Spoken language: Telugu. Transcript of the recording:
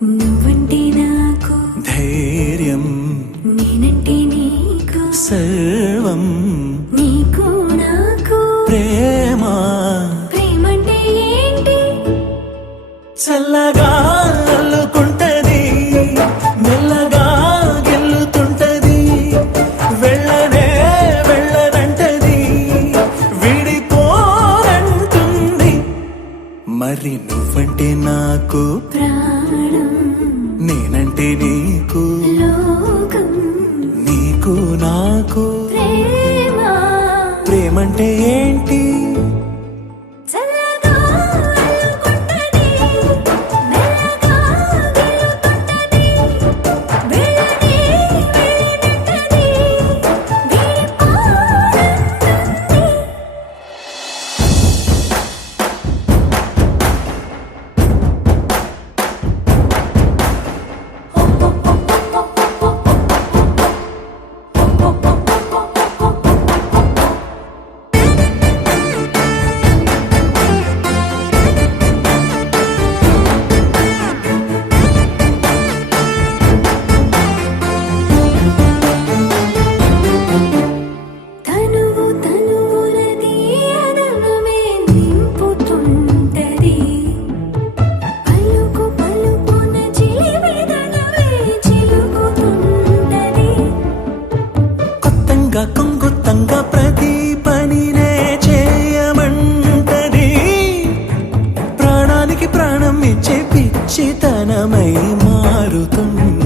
నువ్వంటే నాకు ధైర్యం, నేనంటే నీకు సర్వం, నీకు నాకు ప్రేమ. ప్రేమంటే ఏంటి? చల్లగా అల్లుకుంటది, మెల్లగా గెల్లుతుంటది, వెళ్ళనే వెళ్ళనంటది, విడిపోనంటుంది. మరి నువ్వంటే నాకు ప్రాణం, నేనంటే నీకు లోకం, నీకు నాకు ప్రేమ. ప్రేమంటే ఏంటి? చల్లగా అల్లుకుంటది, మెల్లగా గెలుతుంటది, వెళ్ళనే వెళ్ళనంటది, విడిపోనంటుంది. తనువు తనువులది అదనమే నింపుతుంటది, పలుకు పలుకున చిలిమిదనమే చిలుకుతుంటది. కొత్తంగా కొంగుత్తంగా ప్రతి పనినే చేయమంటది, ప్రాణానికి ప్రాణం ఇచ్చే పిచ్చితనమై మారుతుంది.